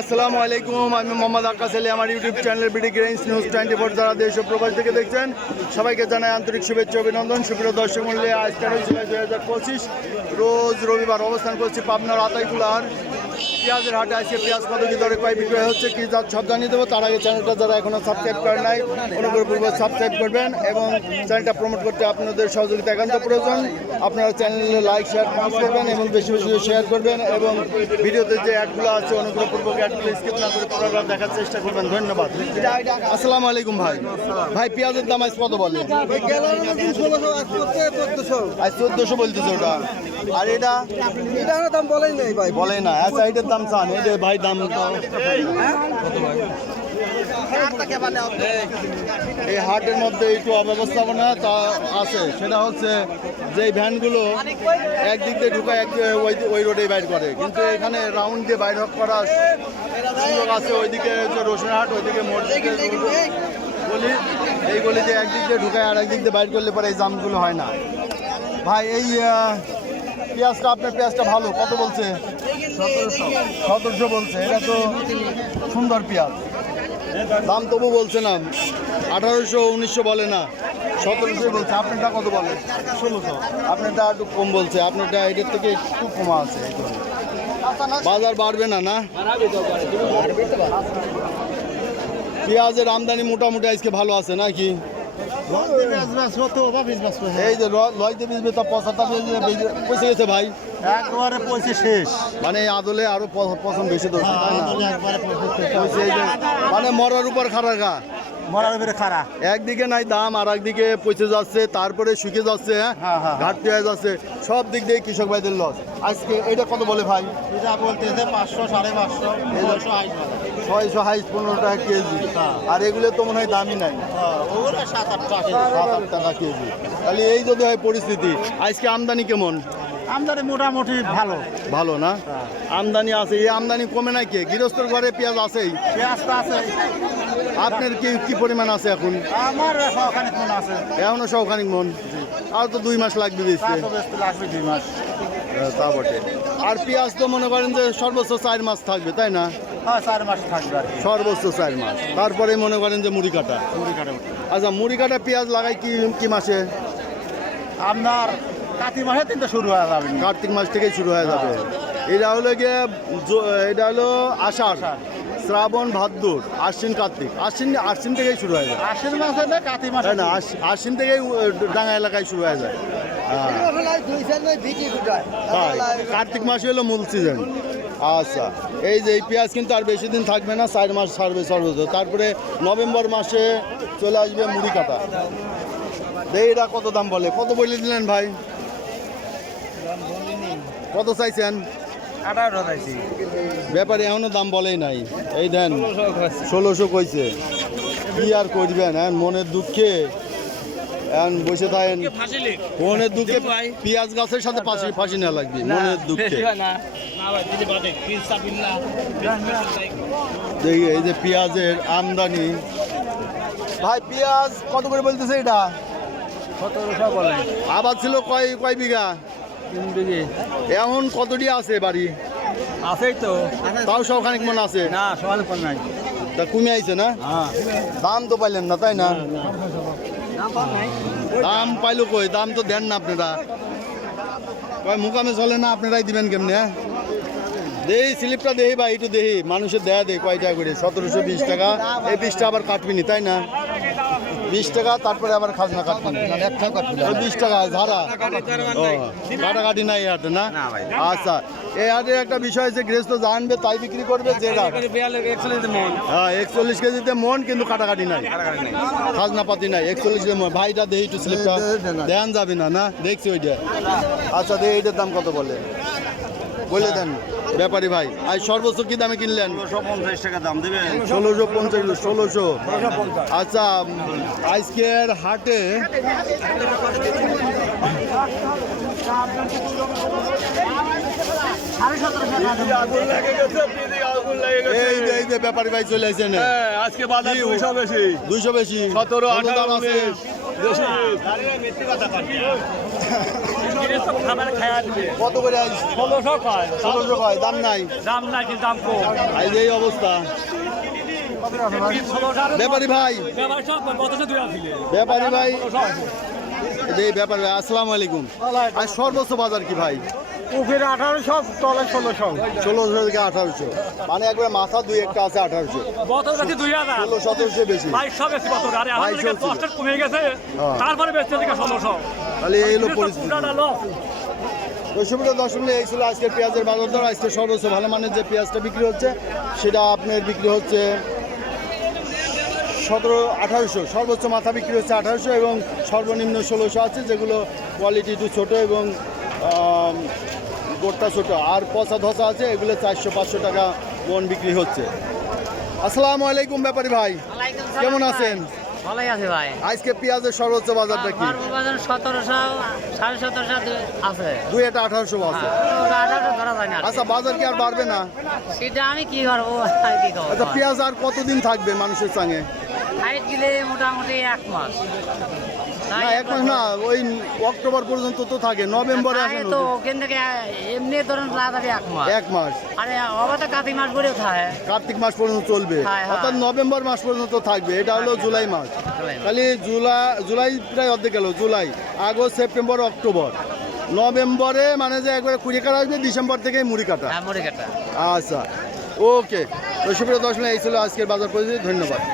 আসসালামু আলাইকুম, আমি মোহাম্মদ আকাশ আলী। আমার YouTube channel BD grains news 24 যারা দেশ ও প্রবাস থেকে দেখছেন সবাইকে জানাই আন্তরিক শুভেচ্ছা অভিনন্দন। সুপ্রিয় দর্শক মূল্যে আজ 13 জুলাই 2025 রোজ রবিবার অবস্থান করছি পাবনার আতাইকুলার পেঁয়াজের হাটে। আজকে পেঁয়াজ কত কি দরে কয় বিক্রয় হচ্ছে কি যা সব জানিয়ে দেবো। তার আগে চ্যানেলটা যারা এখনও সাবস্ক্রাইব করেন নাই অনুগ্রহপূর্বক সাবস্ক্রাইব করবেন এবং চ্যানেলটা প্রমোট করতে আপনাদের সহযোগিতা একান্ত প্রয়োজন। আপনারা চ্যানেলে লাইক শেয়ার কমেন্ট করবেন এবং বেশি বেশি শেয়ার করবেন এবং ভিডিওতে যে অ্যাডগুলো আছে অনুগ্রহপূর্বক অ্যাডগুলো স্কিপ না করে পুরোটা দেখার চেষ্টা করবেন। ধন্যবাদ। আসসালামু আলাইকুম ভাই। ভাই পেঁয়াজের দাম আজ কত বলে? আজ 1400 বলতেছে ওটা। আর এটা দাম বলেই নেই ভাই, বলে না। আচ্ছা এটার দাম চান? এটা ভাই দাম এই হাটের মধ্যে একটু অব্যবস্থাপনা তা আছে। সেটা হচ্ছে যে ভ্যানগুলো একদিক দিয়ে ঢুকায় ওই রোডে বাইর করে, কিন্তু এখানে রাউন্ড দিয়ে বাইর করা সুযোগ আছে। ওইদিকে হচ্ছে রসুনহাট, ওইদিকে মসজিদ গলি, এই গলিতে একদিক দিয়ে ঢুকায় আর একদিক দিয়ে বাইর করলে পরে এই জামগুলো হয় না। ভাই এই পেঁয়াজটা, আপনার পেঁয়াজটা ভালো, কত বলছে? 1700 বলছে। এটা তো সুন্দর পেঁয়াজ, দাম তবু বলছে না 1800 1900 বলে না, 1700 বলছে। আপনারটা কত বলে? 1600। আপনারটা একটু কম বলছে। আপনারটা এটার থেকে একটু কমা আছে। বাজার বাড়বে না? না, পেঁয়াজের আমদানি মোটামুটি আজকে ভালো আছে নাকি? এই যে লয়তে বীজ তা পচাটা পয়সা গেছে ভাই, একবারে পয়সা শেষ। মানে আদলে আরো পছন্দ বেশি ধরছে, মানে মরার উপর খারাপ গা, মরার উপরে খারা। একদিকে নাই দাম আর একদিকে পচে যাচ্ছে, তারপরে শুকিয়ে যাচ্ছে, ঘাটতি হয়ে যাচ্ছে। সব দিক দিয়ে কৃষক ভাইদের লস। আজকে এটা কত বলে ভাই? এটা বলতেছে 500 550 600 হাইস 15 টাকা কেজি। আর এগুলো তো মনে হয় দামই নাই, 7-8 টাকা কেজি। তাহলে এই যদি হয় পরিস্থিতি, আজকে আমদানি কেমন? আমদানি মোটামুটি ভালো। ভালো না? আমদানি আছে। এই আমদানি কমে নাই কে? গৃহস্থর ঘরে পেঁয়াজ আছেই, পেঁয়াজ তো আছে। আপনার কি পরিমাণ আছে এখন? আমার সখানিক মন আছে, এখনো সখানিক মন। আর তো 2 মাস লাগবে বেশি, লাগবে 2 মাস। তা বটে। আর পেঁয়াজ তো মনে করেন যে সর্বোচ্চ 4 মাস থাকবে, তাই না? হ্যাঁ, 4 মাস থাকবে আর কি। সর্বোচ্চ 4 মাস। তারপরে মনে করেন যে মুড়ি কাটা। আচ্ছা, মুড়ি কাটা পেঁয়াজ লাগাই কি মাসে? আপনার কার্তিক মাসে তিনটা শুরু হয়ে যাবে। কার্তিক মাস থেকেই শুরু হয়ে যাবে। এটা হলো গিয়ে এটা হলো আষাঢ়, শ্রাবণ, ভাদ্র, আশ্বিন, কার্তিক। আশ্বিন থেকেই শুরু হয়ে যায়। আশ্বিন মাসে না কার্তিক মাসে না, আশ্বিন থেকেই ডাঙ্গা এলাকায় শুরু হয়ে যায়। কার্তিক মাসে হলো মূল সিজন। আচ্ছা, এই যে এই পেঁয়াজ কিন্তু আর বেশি দিন থাকবে না, 4 মাস ছাড়বে সর্বোচ্চ। তারপরে নভেম্বর মাসে চলে আসবে মুড়ি কাটা। এইটা কত দাম বলে? কত বলে দিলেন ভাই? কত চাইছেন? 18 চাইছি। ব্যাপারে এখনো দাম বলেই নাই। এই দেন 1600 কইছে। কি আর করবেন? মনের দুঃখে এখন বসে থাকেন। মনের দুঃখে পেঁয়াজ গাছের সাথে ফাঁসি না লাগবে, মনের দুঃখে। দেখি এই যে পেঁয়াজের আমদানি। ভাই পেঁয়াজ কত করে বলতেছে এটা? 1700 বলে। আবাদ ছিল কয় বিঘা? 3 বিঘে। এখন কতটি আছে বাড়ি? আছেই তো, তাও সবখানিক মন আছে না সমান কোন নাই। তা কমে আইছে না? দাম তো পাইলেন না, তাই না? দাম পাইলো কই? দাম তো দেন না আপনারা। কয় মুকামে চলে না, আপনারাই দিবেন কেমনে? দেহি স্লিপটা দেহি ভাই, একটু দেহি মানুষের দেয়া দেয় কয় টাকা করে? 1720 টাকা। এই 20 টাকা আবার কাটবিনি, তাই না? 20 টাকা, তারপরে আবার খাজনা কাটবেন 20 টাকা ধারা। কাটাকাটি নাই হাটে না? আচ্ছা, এই হাটের একটা বিষয় আছে, গৃহস্থ জানবে তাই বিক্রি করবে। যে হ্যাঁ, 41 কেজিতে মন, কিন্তু কাটাকাটি নাই, খাজনা পাতি নাই। 41 মন। ভাইটা দেহি একটু স্লিপটা দেন যাবে না? না, দেখছি ওইটা। আচ্ছা, দেহি এইটার দাম কত বলে বলে দেন ব্যাপারী ভাই। আজ সর্বোচ্চ কি দামে কিনলেন? 1650 টাকা দাম দেবেন। 1650, 1600। আচ্ছা, আজকের হাটে এই যে ব্যাপারী ভাই চলে আসেন। আজকে বাজার 200 বেশি। 200 বেশি, 17, 18 আছে। কত করে আজ 1600 কয়, দাম নাই। দাম নাই কি দাম কম আজ এই অবস্থা। ব্যাপারী ভাই, ব্যাপারী ভাই, এই ব্যাপারী ভাই, আসসালামু আলাইকুম। আজ সর্বোচ্চ বাজার কি ভাই? উপরে 1800, তলে 1600। 1600 থেকে 1800, মানে একবার মাথা দুই একটা আছে 1800। 1600-1700 বেশি। 2200 কমে গেছে, তারপরে বেচতে দিকে 1600। তাহলে এই হলো পরিস্থিতি। দর্শকরা এই ছিল আজকের পেঁয়াজের বাজার দর। আজকে সর্বোচ্চ ভালো মানের যে পেঁয়াজটা বিক্রি হচ্ছে সেটা আপনার বিক্রি হচ্ছে 1700-1800। সর্বোচ্চ মাথা বিক্রি হচ্ছে 1800 এবং সর্বনিম্ন 1600 আছে, যেগুলো কোয়ালিটি একটু ছোটো এবং গোটটা ছোটো। আর পচা ধসা আছে, এগুলো 400-500 টাকা মন বিক্রি হচ্ছে। আসসালামু আলাইকুম ব্যাপারী ভাই, কেমন আছেন? ভালোই আছে ভাই। আজকে পেঁয়াজের সর্বোচ্চ বাজারটা কি? 1700, 1750 আছে, দুই একটা 1800 আছে। 1800 ধরা যায় না। আচ্ছা, বাজার কি আর বাড়বে না? সেটা আমি কি করবো, আমি কি করবো? আচ্ছা, পেঁয়াজ আর কতদিন থাকবে মানুষের সঙ্গে? হাইট গেলে মোটামুটি 1 মাস। না, 1 মাস না, ওই অক্টোবর পর্যন্ত তো থাকে, নভেম্বরে আসে তো ওখান থেকে এমনি ধরুন যাবে 1 মাস। 1 মাস। আরে অবা তো কার্তিক মাস ঘুরেও থাকে। কার্তিক মাস পর্যন্ত চলবে, হ্যাঁ, হ্যাঁ। অর্থাৎ নভেম্বর মাস পর্যন্ত থাকবে। এটা হলো জুলাই মাস। খালি জুলাই প্রায় অর্ধেক গেল। জুলাই, আগস্ট, সেপ্টেম্বর, অক্টোবর, নভেম্বরে মানে যে একবারে কুড়ি কাটা আসবে, ডিসেম্বর থেকে মুড়ি কাটা। হ্যাঁ, মুড়ি কাটা। আচ্ছা, ওকে। তো সুপ্রিয় দর্শক, এই ছিল আজকের বাজার পরিস্থিতি। ধন্যবাদ।